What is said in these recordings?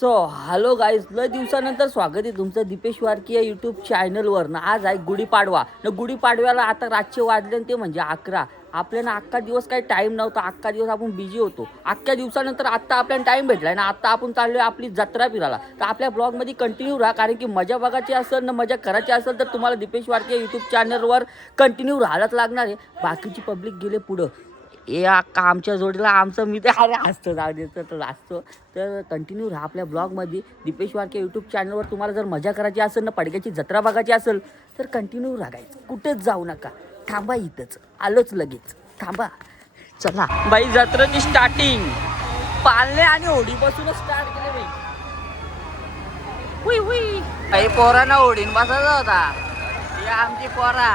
So hello guys, लय दिवसानंतर स्वागत आहे तुमचं दीपेश वारकी या यूट्यूब चॅनलवर ना. आज आहे गुढीपाडवा ना. गुढीपाडव्याला आता रातचे वाजले ते म्हणजे 11. आपल्याला अख्खा दिवस काही टाईम नव्हता, अख्खा दिवस आपण बिझी होतो. अख्ख्या दिवसानंतर आत्ता आपल्याला टाईम भेटलाय ना. आत्ता आपण चाललोय आपली जत्रा फिरायला. तर आपल्या ब्लॉगमध्ये कंटिन्यू राहा, कारण की मजा बघायची असेल ना, मजा करायची असेल तर तुम्हाला दीपेश वारके यूट्यूब चॅनलवर कंटिन्यू राहायलाच लागणार आहे. बाकीची पब्लिक गेले पुढं. ए अक्का आमच्या जोडीला आमचं मी ते अरे असतो जाऊ देतो तर असतो. तर कंटिन्यू राहा आपल्या ब्लॉगमध्ये. दीपेश वारके यूट्यूब चॅनलवर तुम्हाला जर मजा करायची असेल ना, पडग्याची जत्रा बघायची असेल तर कंटिन्यू राहायचं, कुठेच जाऊ नका. थांबा इथंच, आलोच लगेच, थांबा. चला बाई, जत्रेची स्टार्टिंग पालने आणि होडीपासूनच स्टार्ट केले बाई. हुई हुई काही पोरांना होडीन बसायचा होता. ही आमची पोरा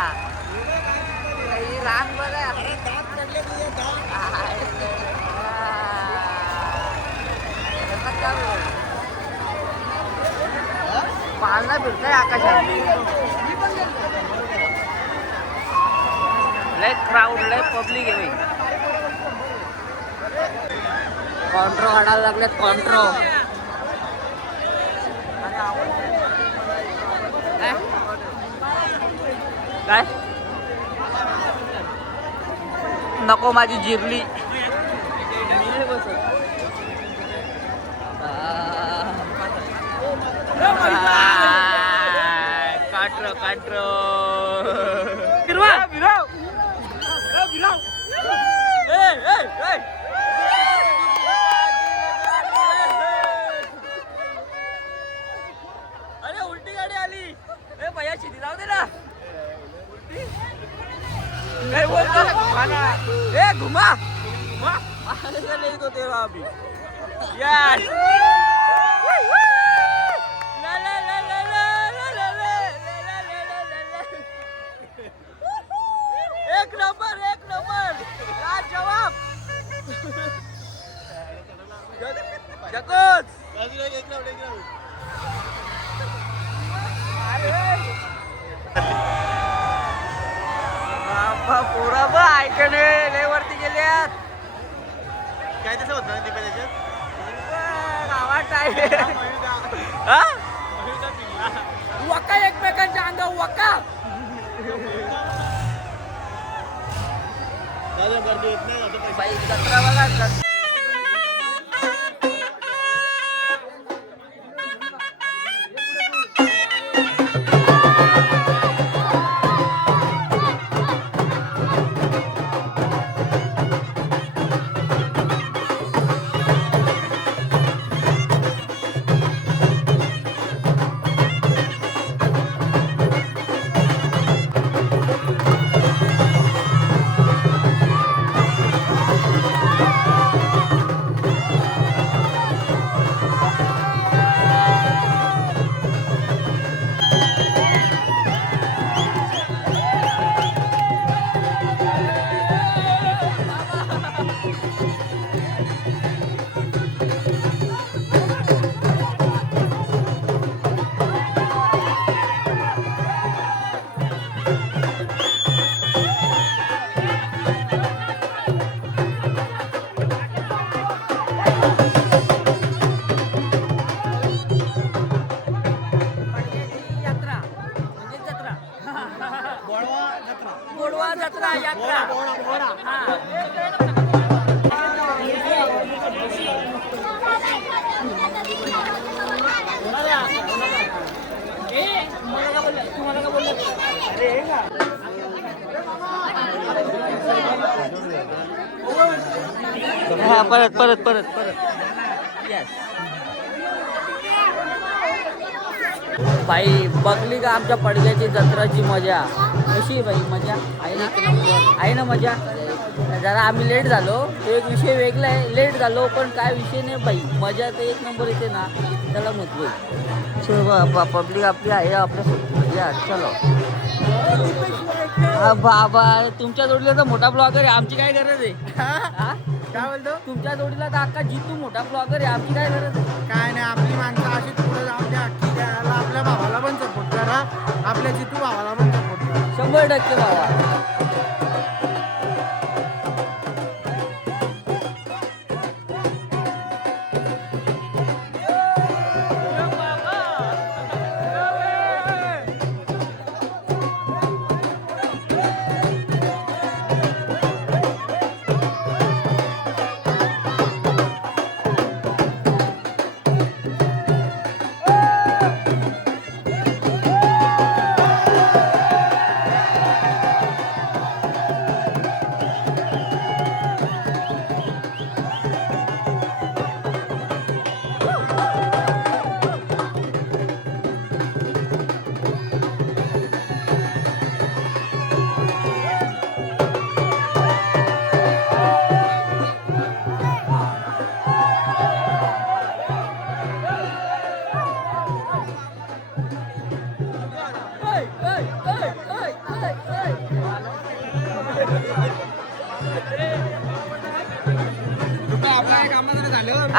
काही रान बघा. पालना फिरतंय आकाशात. लय क्राऊड, लय पब्लिक आहे बाई. कॉन्ट्रो काढायला लागलेत, कॉन्ट्रो. काय नको माझी जिरली. काट्रो काट्रो फिरवा फिरव फिरव. अरे उलटी गाडी आली. ए भैया शिदी जाऊ दे ना. काय बोलतो ए घुमा घुमा नहीं तो तेरा अभी यस. एक नंबर एक नंबर जवाब जकोच. पोरा बा ऐकणे लय वरती गेल्यात. काय तसं होतं ते त्याच्यात गावात वका एकमेकांच्या अंगावर वका. गर्दी येत नाही आता बाई जत्रा बघा. गोडवा जत्रा यात्रा. परत परत परत परत यस. बाई बघली का आमच्या पडद्याची जत्राची मजा कशी. बाई मजा आहे ना, आहे ना मजा. जरा आम्ही लेट झालो, एक विषय वेगळा आहे. लेट झालो पण काय विषय नाही बाई, मजा तर एक नंबर येते ना, त्याला म्हटलं. चल पब्लिक आपली आहे आपल्या या. चलो हा बाबा, तुमच्या जोडीला तर मोठा ब्लॉगर आहे, आमची काय गरज आहे. काय बोलतो तुमच्या जोडीला तर अख्खा जितू मोठा ब्लॉगर आहे, आमची काय गरज आहे. काय नाही, आपली माणसं अशीच पुढे जाऊन द्या. आपल्या भावाला पण सपोर्ट करा, आपल्या जितू भावाला पण सपोर्ट करा. 100% बाबा.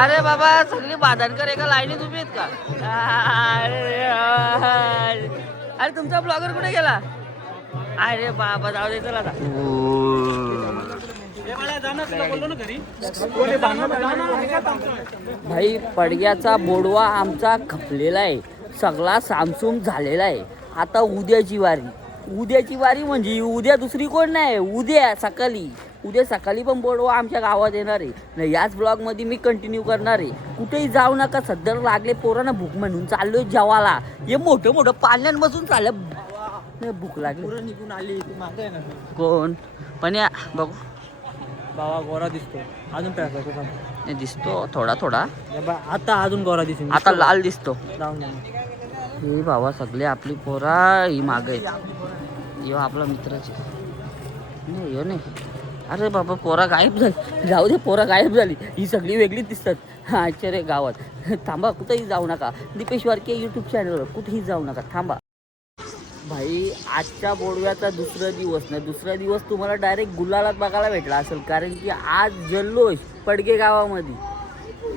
अरे बाबा सगळी बाधनकर एका लाईनीत उभी आहेत का? अरे तुमचा ब्लॉगर कुठे गेला? अरे बाबा जाऊ दे चला आता. भाई पडग्याचा बोडवा आमचा खपलेला आहे, सगळा सामसूम झालेला आहे. आता उद्याची वारी म्हणजे उद्या दुसरी कोण नाही, उद्या सकाळी पण बोडवा आमच्या गावात येणार आहे ना. याच ब्लॉग मध्ये मी कंटिन्यू करणार आहे. कुठेही जाऊ नका, सध्या लागले पोरांना भूक म्हणून चाललोय जेवायला. हे मोठं पाण्यात बसून चाललं, भूक लागली. निघून आली कोण पण या बघू बाबा गोरा दिसतो अजून प्यासा नाही दिसतो थोडा आता अजून गोरा दिसतो आता लाल दिसतो. जाऊन हे बाबा सगळे आपली पोरा ही माग आहेत. यो आपला मित्राची नाही यो नाही. अरे बाबा पोरा गायब झाली, जाऊ दे पोरा गायब झाली. ही सगळी वेगळीच दिसतात आश्चर्य गावात. थांबा कुठेही जाऊ नका, दीपेश वारके यूट्यूब चॅनलवर कुठेही जाऊ नका, थांबा. भाई आजच्या बोडव्याचा दुसरा दिवस तुम्हाला डायरेक्ट गुलालात बघायला भेटला असेल, कारण की आज जल्लोष पडगे गावामध्ये.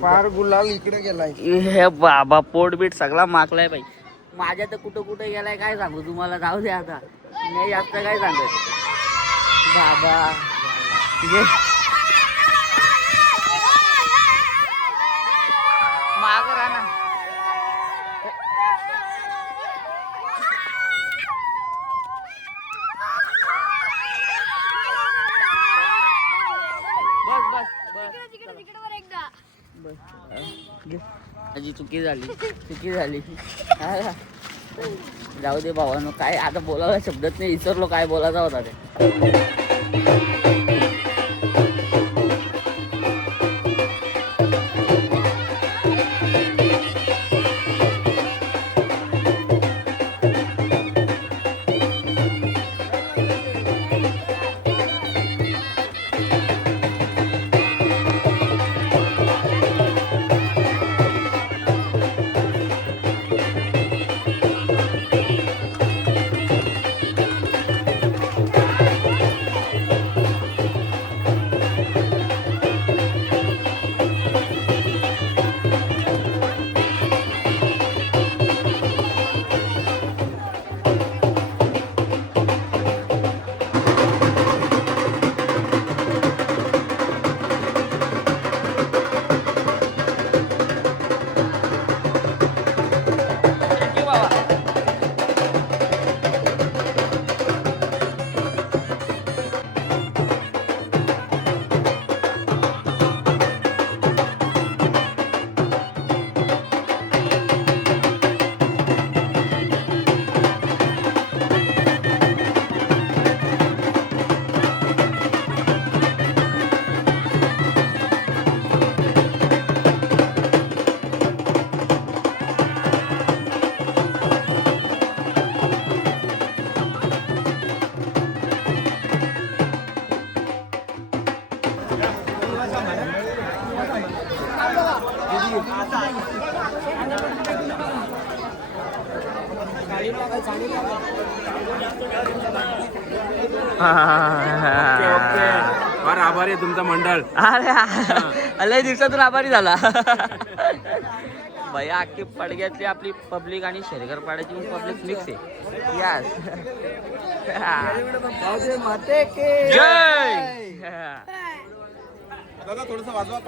फार गुलाल इकडे गेलाय. हे बाबा पोटबीट सगळा माकलाय बाई. माझ्या तर कुठं गेलाय काय सांगू तुम्हाला, जाऊ दे आता नाही जास्त काय सांगत बाबा. माग राहणार माझी चुकी झाली. जाऊ दे भावानो, काय आता बोलायला शब्दच नाही, विसरलो काय बोलायचा होता ते. फार आभारी आहे तुमचा मंडळ. अरे लय दिवसातून आभारी झाला. भैया अख्खी पडग्यातली आपली पब्लिक आणि शेरगर पाड्याची पब्लिक मिक्स आहे. यास जय. दादा थोडंसं वाजवा.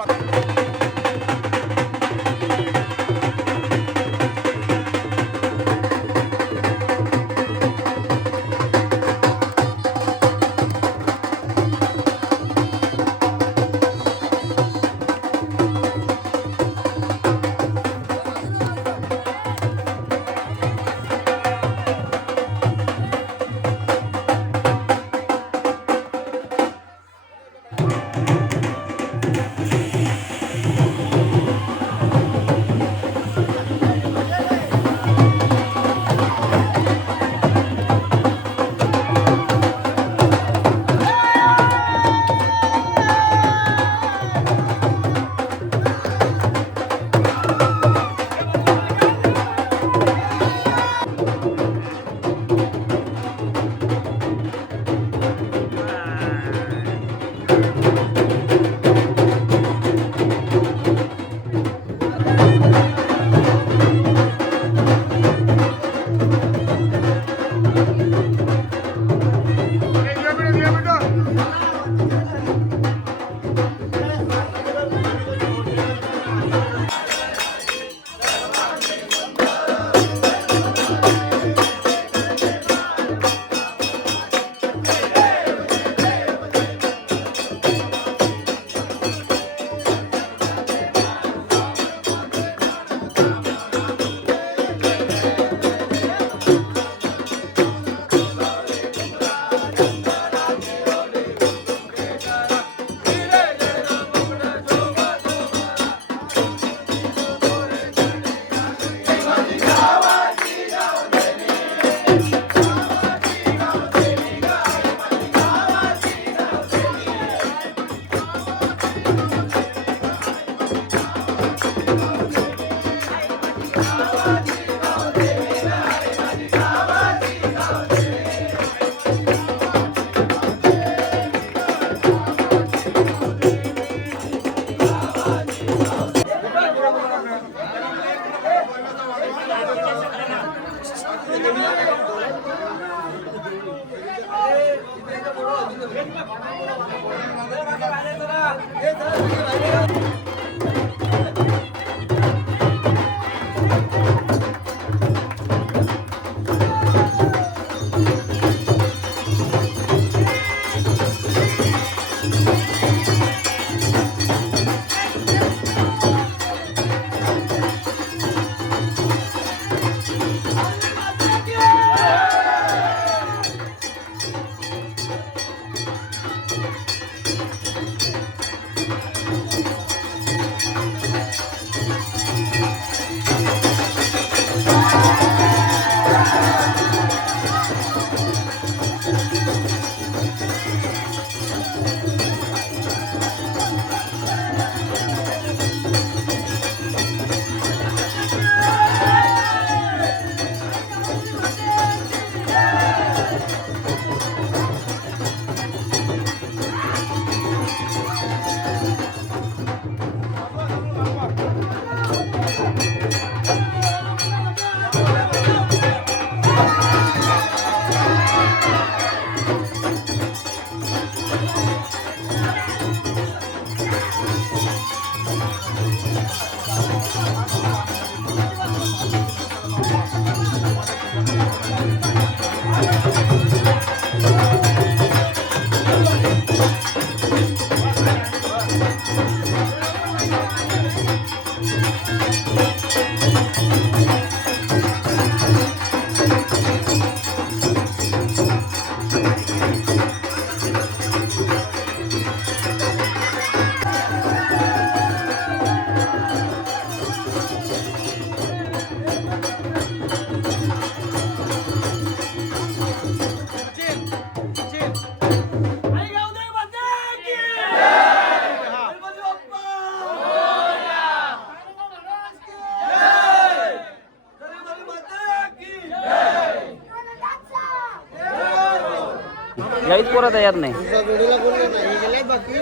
याहीच पोरं तयार नाही जोडीला बोललो नाही गेले बाकी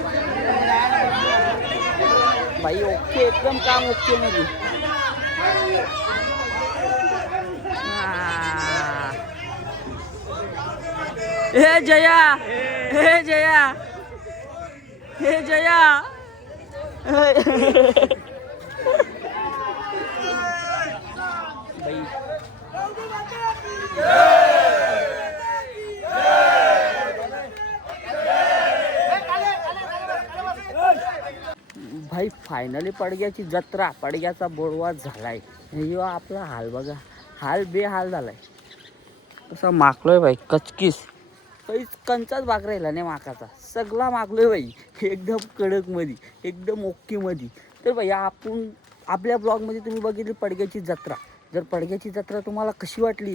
भाई. ओके एकदम काम ओके मध्ये. हे जया, हे जया, हे जया. भाई भाई फायनली पडग्याची जत्रा, पडग्याचा बोडवा झालाय. हे आपला हाल बघा, हाल बेहाल झालाय. कसा मागलोय भाई कचकीस. काहीच कंचाच भाग राहिला नाही माकाचा, सगळा मागलोय भाई एकदम कडक मध्ये, एकदम ओके मध्ये. तर भाई आपण आपल्या ब्लॉगमध्ये तुम्ही बघितली पडग्याची जत्रा. जर पडग्याची जत्रा तुम्हाला कशी वाटली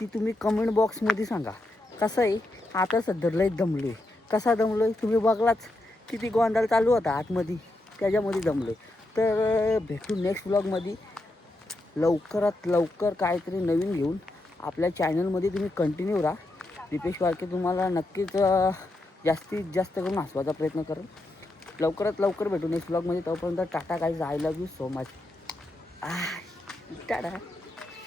ती तुम्ही कमेंट बॉक्समध्ये सांगा. कसं आहे आता सध्या लय दमलो आहे. कसा दमलो आहे तुम्ही बघलाच, किती गोंधळ चालू होता आतमध्ये, त्याच्यामध्ये दमलो आहे. तर भेटू नेक्स्ट ब्लॉगमध्ये लवकरात लवकर काहीतरी नवीन घेऊन. आपल्या चॅनलमध्ये तुम्ही कंटिन्यू राहा. दीपेश वाळके तुम्हाला नक्कीच जास्तीत जास्त करून हसवायचा प्रयत्न करेल. लवकरात लवकर भेटू नेक्स्ट ब्लॉगमध्ये. तोपर्यंत Tata guys, I love you so much. Tata.